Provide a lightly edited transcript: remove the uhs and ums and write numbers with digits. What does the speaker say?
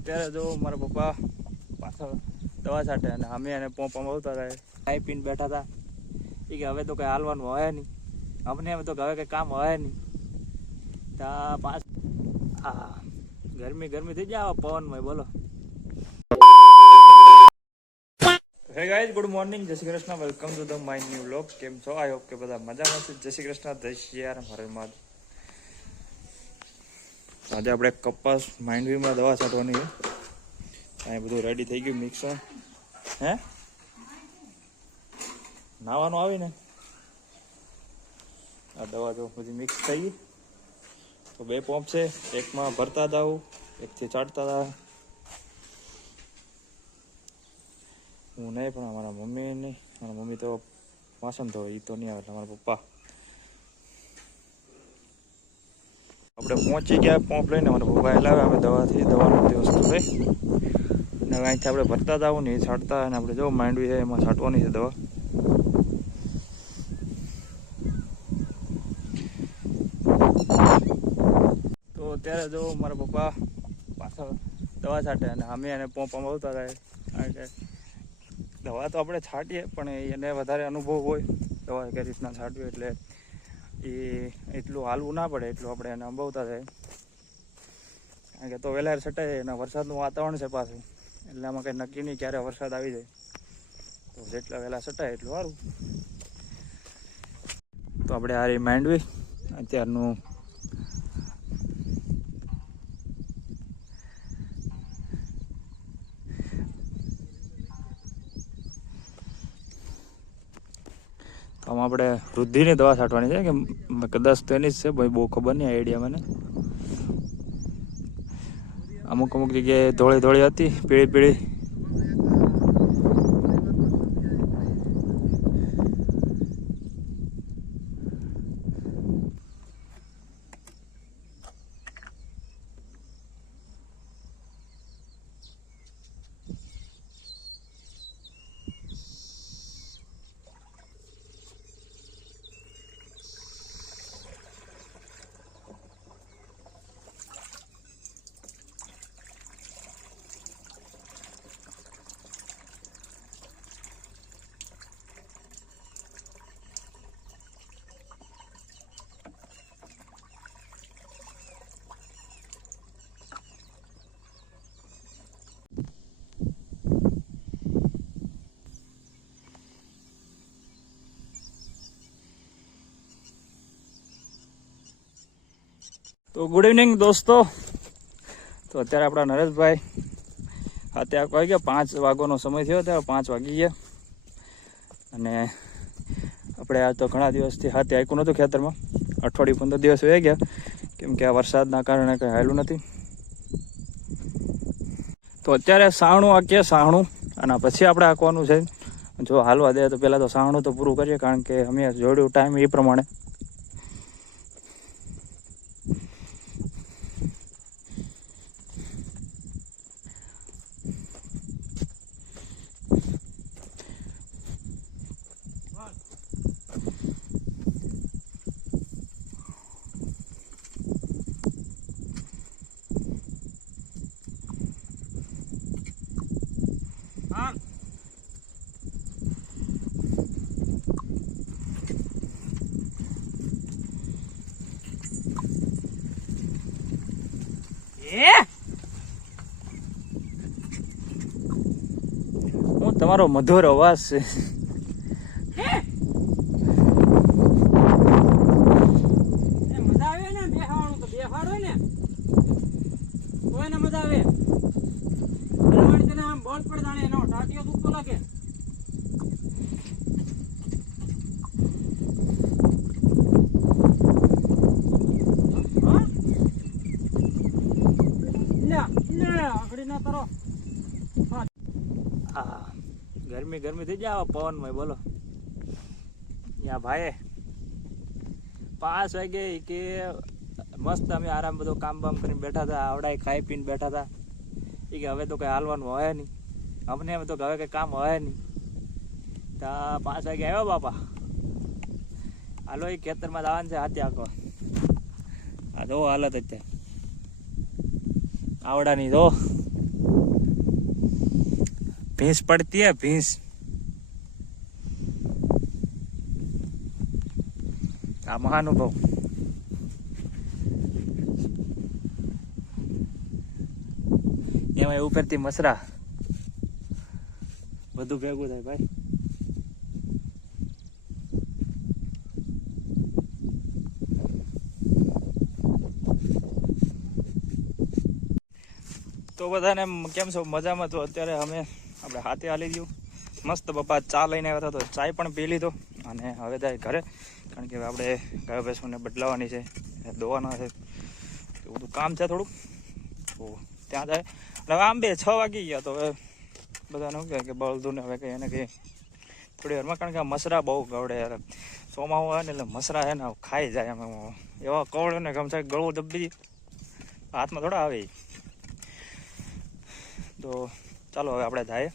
અત્યારે જો મારા પપ્પા પાછળ દવા છાંટે અને અમે એને પોંપામાં આવતા હતા, ખાઈ પીને બેઠા હતા. એ કે હવે તો કંઈ હાલવાનું હોય નહીં, અમને એમ તો હવે કંઈ કામ હોય નહીં. તા પાછ હા ગરમી થઈ જાય પવનમાં. બોલો. હે ગાઈઝ, ગુડ મોર્નિંગ, જય Shri Krishna, welcome to the my new vlog. કેમ છો? આઈ હોપ કે બધા મજામાં છે. જય શ્રી કૃષ્ણ, દશિયાર હરમાદ. આજે આપણે કપાસ માંડવીમાં દવા છાંટવાની છે. અહીં બધું રેડી થઈ ગયું મિક્સર. હે નાવાનું આવીને આ દવા તો બધી મિક્સ થઈ ગઈ. તો બે પંપ છે, એકમાં ભરતા જાવ, એકથી ચાટતા હતા. હું નહીં, પણ અમારા મમ્મી નહીં. મારા મમ્મી તો વાસણ ધોવે, એ તો નહીં આવે. મારા પપ્પા આપણે પહોંચી ગયા પંપ લઈને. મારા પપ્પા લાવે અમે દવાની બધી વસ્તુ લઈ અને અહીંથી આપણે ભરતા જ આવું ને એ છાંટતા. અને આપણે જો માંડવી છે એમાં છાંટવાની છે દવા. તો અત્યારે જો મારા પપ્પા પાછળ દવા છાંટે અને અમે એને પંપમાં આવતા હતા. કારણ કે દવા તો આપણે છાંટીએ પણ એને વધારે અનુભવ હોય દવા કઈ રીતના છાંટવી, એટલે એ એટલું હાલવું ના પડે એટલું આપણે એને અંબાવતા થાય. કારણ કે તો વહેલા છટાય અને વરસાદનું વાતાવરણ છે પાછું, એટલે આમાં કંઈ નક્કી નહીં ક્યારે વરસાદ આવી જાય. તો જેટલા વહેલા છટાય એટલું સારું. તો આપણે આ રહી માંડવી અત્યારનું. તો આમાં આપણે વૃદ્ધિની દવા છાંટવાની છે, કે કદાચ તો એની જ છે ભાઈ, બહુ ખબર નહીં આઈડિયા મને. અમુક જગ્યાએ ધોળી હતી, પીળી. તો ગુડ ઇવનિંગ દોસ્તો. તો અત્યારે આપણા નરેશભાઈ અત્યારે વાગી ગયા, 5 વાગ્યાનો સમય થયો, ત્યારે 5 વાગી ગયા. અને આપણે આ તો ઘણા દિવસથી હાથે આપ્યું નહોતું ખેતરમાં, અઠવાડિયું 15 દિવસ વહી ગયા, કેમ કે આ વરસાદના કારણે કંઈ હાલ્યું નથી. તો અત્યારે સાવણું આંકીએ, સાવણું, અને પછી આપણે આંકવાનું છે. જો હાલવા દે તો પહેલાં તો સાવણું તો પૂરું કરીએ, કારણ કે અમે જોડ્યું ટાઈમ એ પ્રમાણે. હું તમારો મધુર અવાજ છે. મજા આવે ને બેહવાનું, તો બેહાડો ને કોઈને મજા આવે. તને આમ બોલ પડ જાણે એનો ટાટિયો દુખતો લાગે. ગરમી થઈ જાય પવનમાં. બોલો. યા ભાઈ 5 વાગે કે મસ્ત અમે આરામ બધો કામ બામ કરીને બેઠા હતા, આવડાય ખાઈ પીને બેઠા હતા. એ કે હવે તો કંઈ હાલવાનું હોય નહીં, અમને એમ તો હવે કંઈ કામ હોય નહીં. તા 5 વાગે આવ્યો બાપા. હાલો એ ખેતરમાં જવાનું છે હાથે આખો. આ જો હાલત અત્યારે આવડાની જો भैंस पड़ती है भैंस आ महानुभव એમાં ઉપરથી મસરા બધું ભેગું થાય ભાઈ. તો બધાને કેમ છો મજામાં? તો અત્યારે અમે આપણે હાથે હાલી ગયું મસ્ત પપ્પા ચા લઈને આવ્યા હતા તો ચાય પણ પી લીધો અને હવે જાય ઘરે, કારણ કે આપણે ગાયો ભેંસોને બદલાવાની છે, દોવાના છે, એવું બધું કામ છે થોડુંક, તો ત્યાં જાય. અને હવે આમ 6 વાગી ગયા તો હવે બધાને શું કહે કે બળદુને હવે કંઈ એને કંઈ થોડી વારમાં, કારણ કે મસરા બહુ ગવડે યાર, ચોમાસું હોય ને એટલે મસરા છે ને ખાઈ જાય એમ એવા કવડે ને ગમશે ગળું દબી હાથમાં થોડા આવે. તો ચાલો હવે આપણે જાય.